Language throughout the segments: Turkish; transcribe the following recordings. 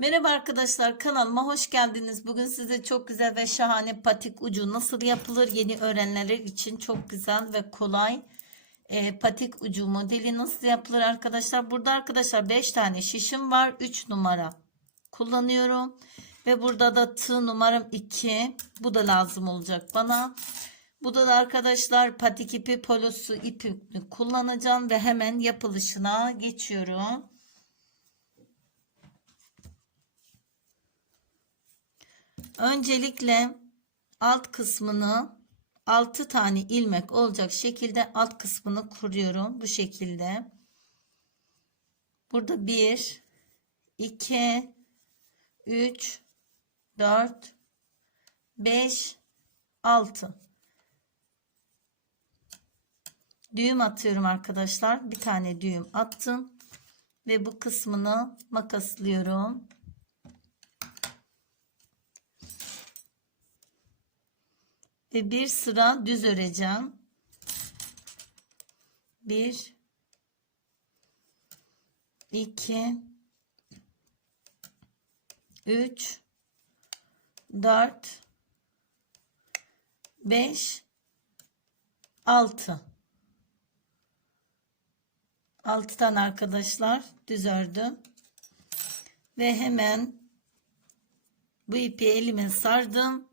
Merhaba arkadaşlar kanalıma hoş geldiniz. Bugün size çok güzel ve şahane patik ucu nasıl yapılır yeni öğrenenler için çok güzel ve kolay e, patik ucu modeli nasıl yapılır arkadaşlar. Burada arkadaşlar 5 tane şişim var 3 numara kullanıyorum ve burada da tığ numaram 2 bu da lazım olacak bana. Bu da arkadaşlar patik ipi polosu ipi kullanacağım ve hemen yapılışına geçiyorum. Öncelikle alt kısmını 6 tane ilmek olacak şekilde alt kısmını kuruyorum bu şekilde. Burada 1 2 3 4 5 6 düğüm atıyorum arkadaşlar. Bir tane düğüm attım ve bu kısmını makaslıyorum. Ve bir sıra düz öreceğim. Bir, iki, üç, dört, beş, altı. Altı tane arkadaşlar düz ördüm. Ve hemen bu ipi elime sardım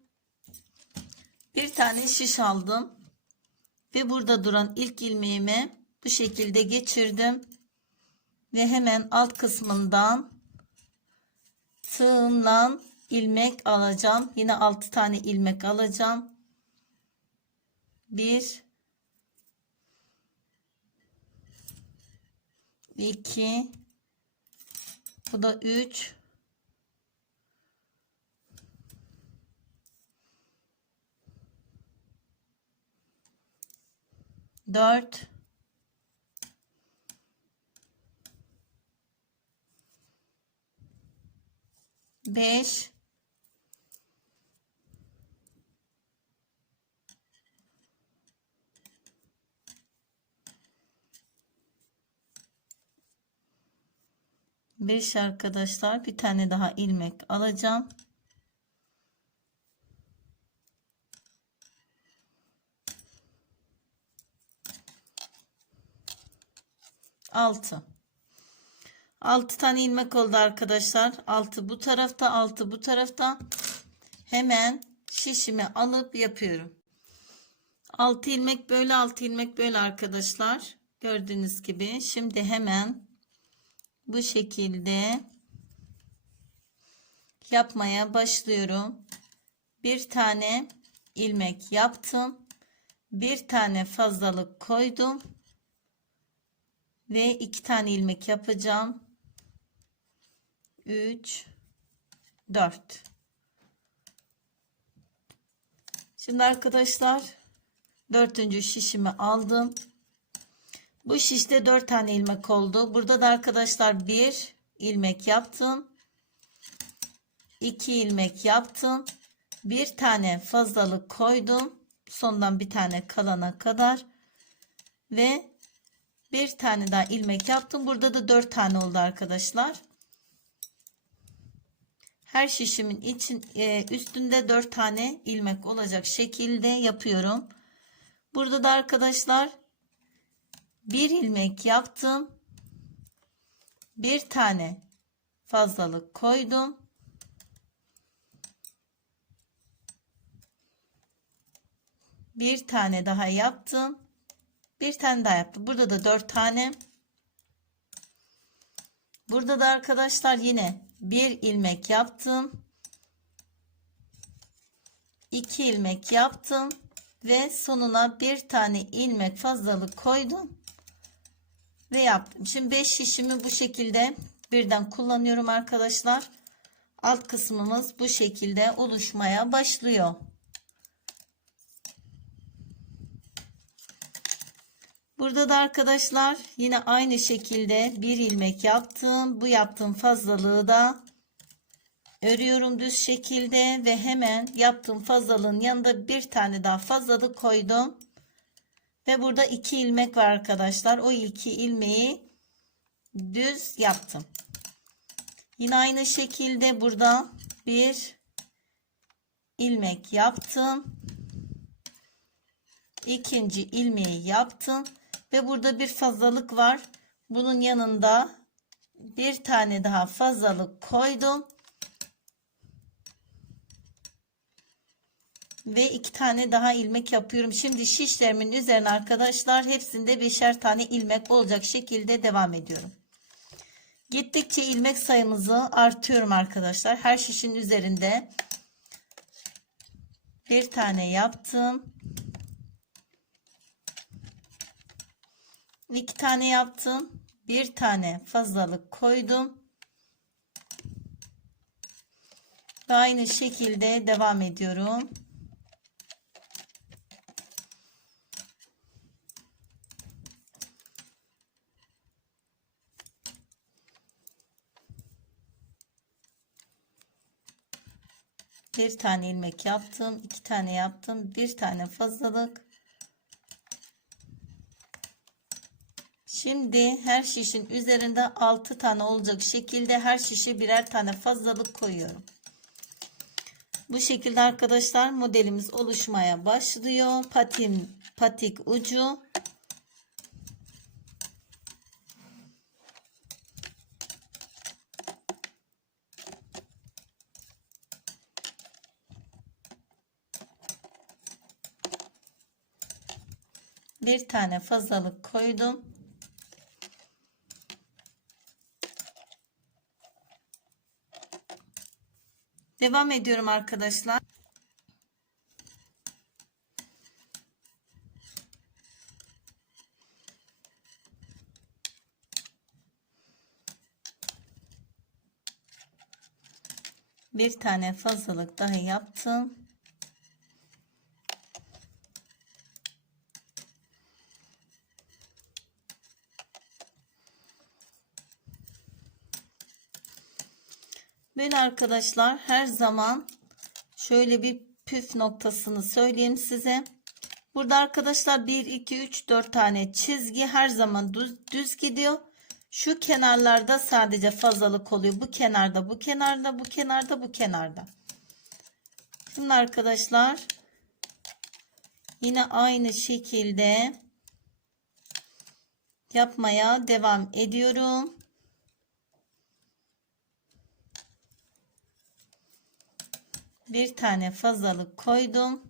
bir tane şiş aldım ve burada duran ilk ilmeğimi bu şekilde geçirdim ve hemen alt kısmından tığımla ilmek alacağım. Yine 6 tane ilmek alacağım. 1 2 bu da 3 dört. Beş. Beş arkadaşlar. Bir tane daha ilmek alacağım 6 6 tane ilmek oldu arkadaşlar. 6 bu tarafta 6 bu tarafta. Hemen şişimi alıp yapıyorum. 6 ilmek böyle 6 ilmek böyle arkadaşlar. Gördüğünüz gibi. Şimdi hemen bu şekilde yapmaya başlıyorum. Bir tane ilmek yaptım. Bir tane fazlalık koydum ve iki tane ilmek yapacağım. 3 4 şimdi arkadaşlar dördüncü şişimi aldım. Bu şişte dört tane ilmek oldu. Burada da arkadaşlar bir ilmek yaptım. 2 ilmek yaptım. Bir tane fazlalık koydum. Sondan bir tane kalana kadar. Ve bir tane daha ilmek yaptım. Burada da dört tane oldu arkadaşlar. Her şişimin için e, üstünde dört tane ilmek olacak şekilde yapıyorum. Burada da arkadaşlar bir ilmek yaptım. Bir tane fazlalık koydum. Bir tane daha yaptım bir tane daha yaptım. Burada da dört tane. Burada da arkadaşlar yine bir ilmek yaptım. iki ilmek yaptım ve sonuna bir tane ilmek fazlalık koydum ve yaptım. Şimdi 5 şişimi bu şekilde birden kullanıyorum arkadaşlar. Alt kısmımız bu şekilde oluşmaya başlıyor. Burada da arkadaşlar yine aynı şekilde bir ilmek yaptım. Bu yaptığım fazlalığı da örüyorum düz şekilde ve hemen yaptığım fazlalığın yanında bir tane daha fazlalık koydum. Ve burada iki ilmek var arkadaşlar. O iki ilmeği düz yaptım. Yine aynı şekilde burada bir ilmek yaptım. İkinci ilmeği yaptım ve burada bir fazlalık var. Bunun yanında bir tane daha fazlalık koydum. Ve iki tane daha ilmek yapıyorum. Şimdi şişlerimin üzerine arkadaşlar hepsinde beşer tane ilmek olacak şekilde devam ediyorum. Gittikçe ilmek sayımızı artıyorum arkadaşlar. Her şişin üzerinde bir tane yaptım. İki tane yaptım. Bir tane fazlalık koydum. Ve aynı şekilde devam ediyorum. bir tane ilmek yaptım iki tane yaptım bir tane fazlalık şimdi her şişin üzerinde 6 tane olacak şekilde her şişe birer tane fazlalık koyuyorum. Bu şekilde arkadaşlar modelimiz oluşmaya başlıyor. Patim patik ucu. Bir tane fazlalık koydum. Devam ediyorum arkadaşlar. Bir tane fazlalık daha yaptım. Ben arkadaşlar her zaman şöyle bir püf noktasını söyleyeyim size. Burada arkadaşlar 1, 2, 3, 4 tane çizgi her zaman düz, düz gidiyor. Şu kenarlarda sadece fazlalık oluyor. Bu kenarda, bu kenarda, bu kenarda, bu kenarda. Şimdi arkadaşlar yine aynı şekilde yapmaya devam ediyorum. Bir tane fazlalık koydum.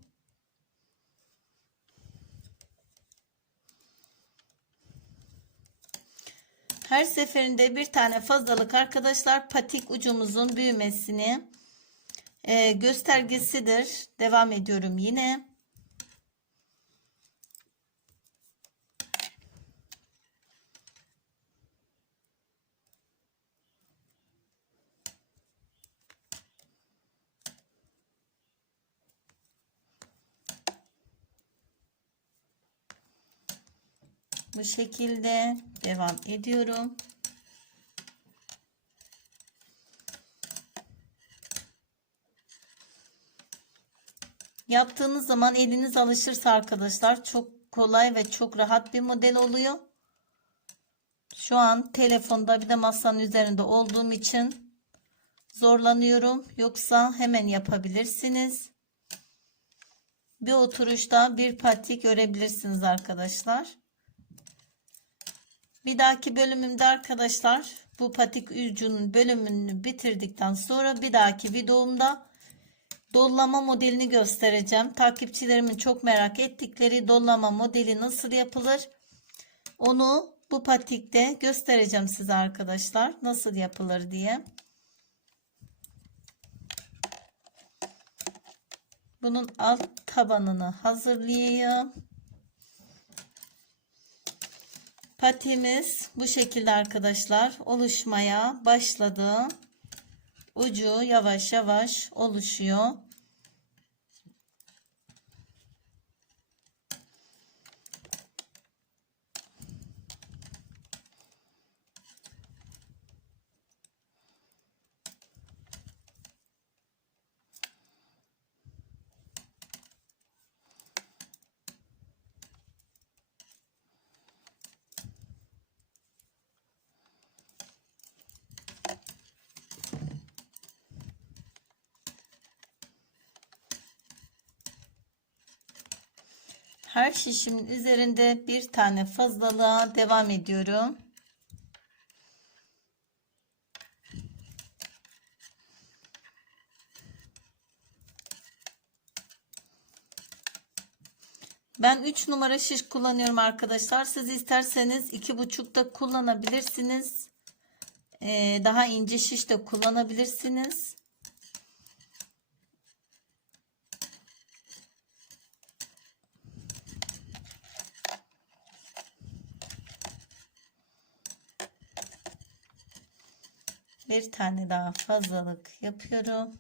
Her seferinde bir tane fazlalık arkadaşlar patik ucumuzun büyümesini e, göstergesidir. Devam ediyorum yine. Bu şekilde devam ediyorum. Yaptığınız zaman eliniz alışırsa arkadaşlar çok kolay ve çok rahat bir model oluyor. Şu an telefonda bir de masanın üzerinde olduğum için zorlanıyorum. Yoksa hemen yapabilirsiniz. Bir oturuşta bir patik örebilirsiniz arkadaşlar. Bir dahaki bölümümde arkadaşlar bu patik ucunun bölümünü bitirdikten sonra bir dahaki videomda dollama modelini göstereceğim. Takipçilerimin çok merak ettikleri dollama modeli nasıl yapılır? Onu bu patikte göstereceğim size arkadaşlar. Nasıl yapılır diye. Bunun alt tabanını hazırlayayım. Patimiz bu şekilde arkadaşlar oluşmaya başladı. Ucu yavaş yavaş oluşuyor. Her şişimin üzerinde bir tane fazlalığa devam ediyorum. Ben 3 numara şiş kullanıyorum arkadaşlar. Siz isterseniz 2,5 da kullanabilirsiniz. Ee, daha ince şiş de kullanabilirsiniz. Bir tane daha fazlalık yapıyorum.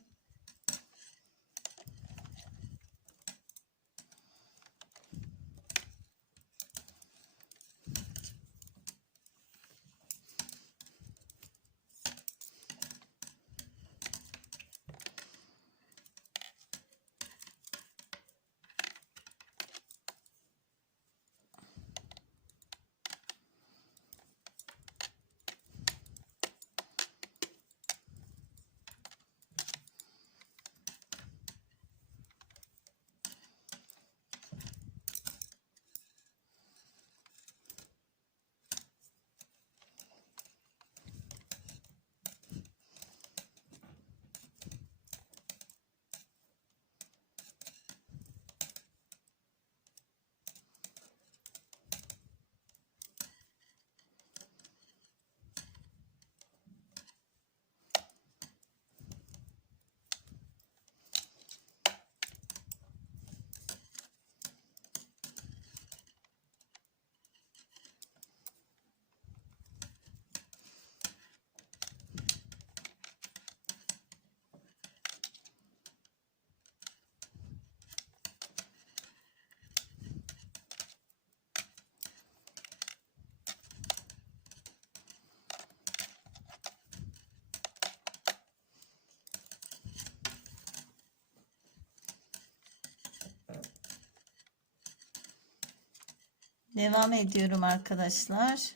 Devam ediyorum arkadaşlar.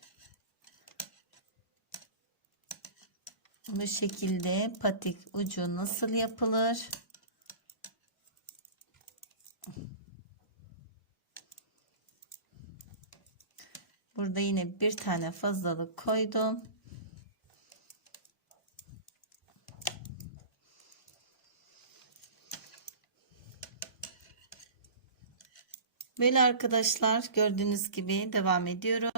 Bu şekilde patik ucu nasıl yapılır? Burada yine bir tane fazlalık koydum. Böyle arkadaşlar gördüğünüz gibi devam ediyorum.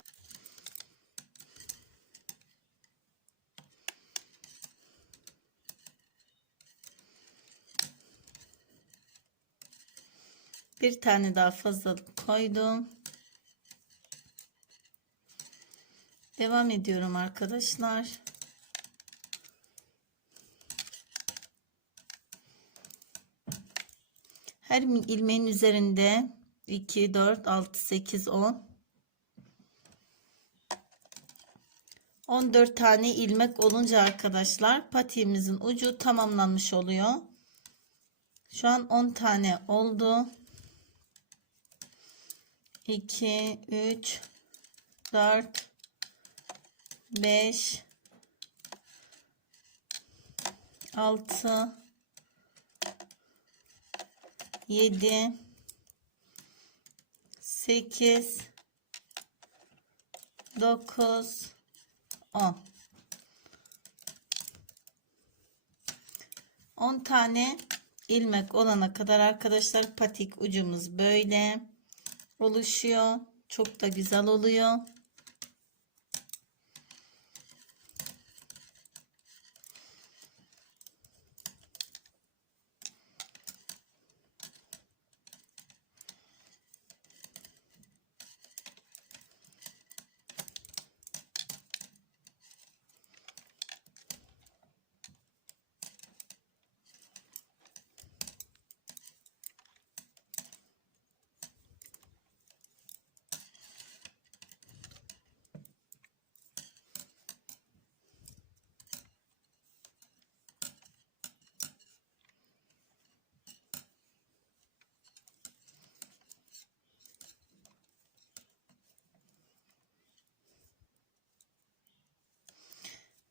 Bir tane daha fazlalık koydum. Devam ediyorum arkadaşlar. Her ilmeğin üzerinde 2, 4, 6, 8, 10. 14 tane ilmek olunca arkadaşlar patiğimizin ucu tamamlanmış oluyor. Şu an 10 tane oldu. 2, 3, 4, 5, 6, 7, 8 9 10 10 tane ilmek olana kadar arkadaşlar patik ucumuz böyle oluşuyor. Çok da güzel oluyor.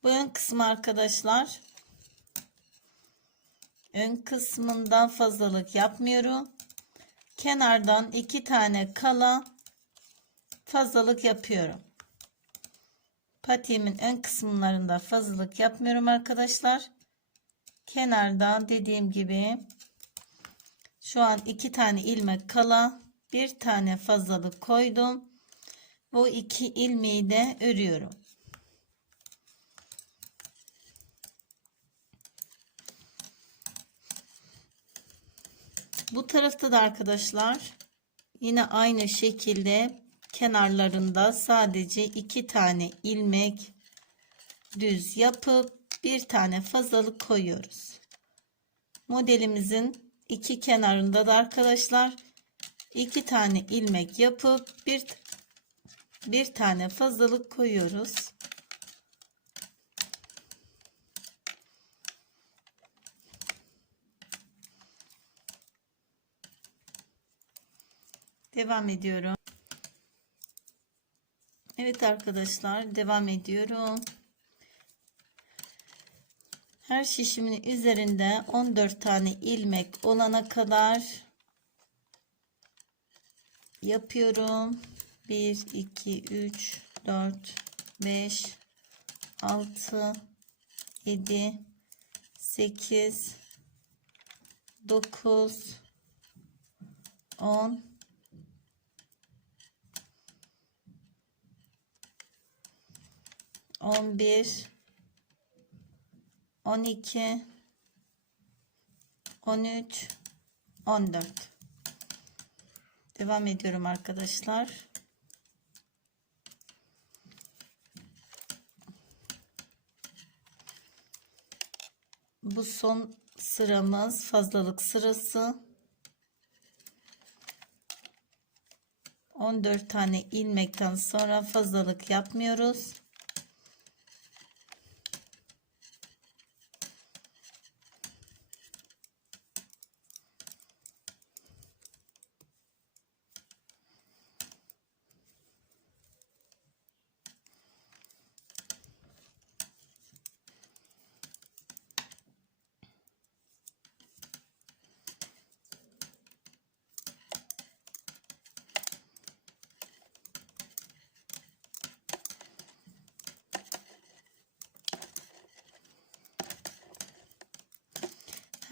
Bu ön kısmı arkadaşlar. Ön kısmından fazlalık yapmıyorum. kenardan iki tane kala fazlalık yapıyorum. Patiğimin ön kısımlarında fazlalık yapmıyorum arkadaşlar. Kenardan dediğim gibi şu an iki tane ilmek kala bir tane fazlalık koydum. Bu iki ilmeği de örüyorum. Bu tarafta da arkadaşlar yine aynı şekilde kenarlarında sadece iki tane ilmek düz yapıp bir tane fazlalık koyuyoruz. Modelimizin iki kenarında da arkadaşlar iki tane ilmek yapıp bir bir tane fazlalık koyuyoruz. Devam ediyorum. Evet arkadaşlar devam ediyorum. Her şişimin üzerinde 14 tane ilmek olana kadar yapıyorum. 1 2 3 4 5 6 7 8 9 10 11 12 13 14 devam ediyorum arkadaşlar. Bu son sıramız fazlalık sırası. 14 tane ilmekten sonra fazlalık yapmıyoruz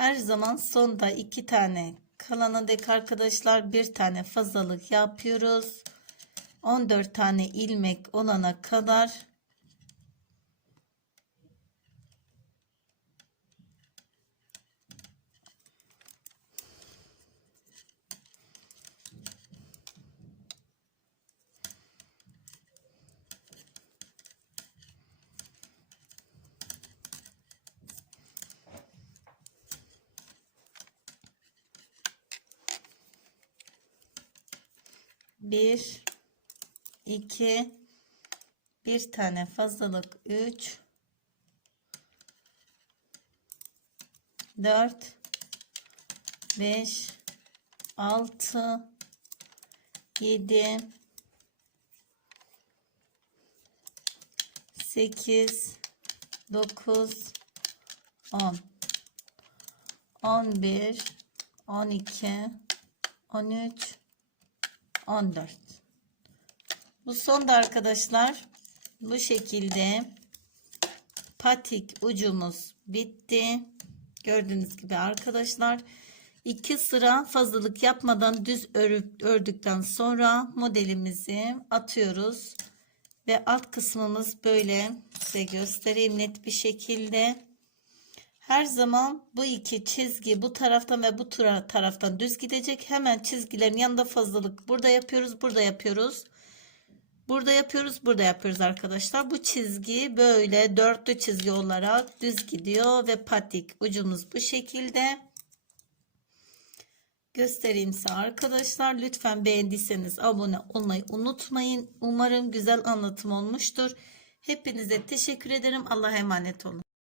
Her zaman sonda iki tane kalana dek arkadaşlar bir tane fazlalık yapıyoruz. 14 tane ilmek olana kadar bir iki bir tane fazlalık üç dört beş altı yedi sekiz dokuz on. On bir on iki on üç 14 bu son da arkadaşlar bu şekilde patik ucumuz bitti. Gördüğünüz gibi arkadaşlar iki sıra fazlalık yapmadan düz örüp, ördükten sonra modelimizi atıyoruz. Ve alt kısmımız böyle size göstereyim net bir şekilde her zaman bu iki çizgi bu taraftan ve bu taraftan düz gidecek. Hemen çizgilerin yanında fazlalık burada yapıyoruz, burada yapıyoruz. Burada yapıyoruz, burada yapıyoruz arkadaşlar. Bu çizgi böyle dörtlü çizgi olarak düz gidiyor ve patik ucumuz bu şekilde. Göstereyim size arkadaşlar. Lütfen beğendiyseniz abone olmayı unutmayın. Umarım güzel anlatım olmuştur. Hepinize teşekkür ederim. Allah'a emanet olun.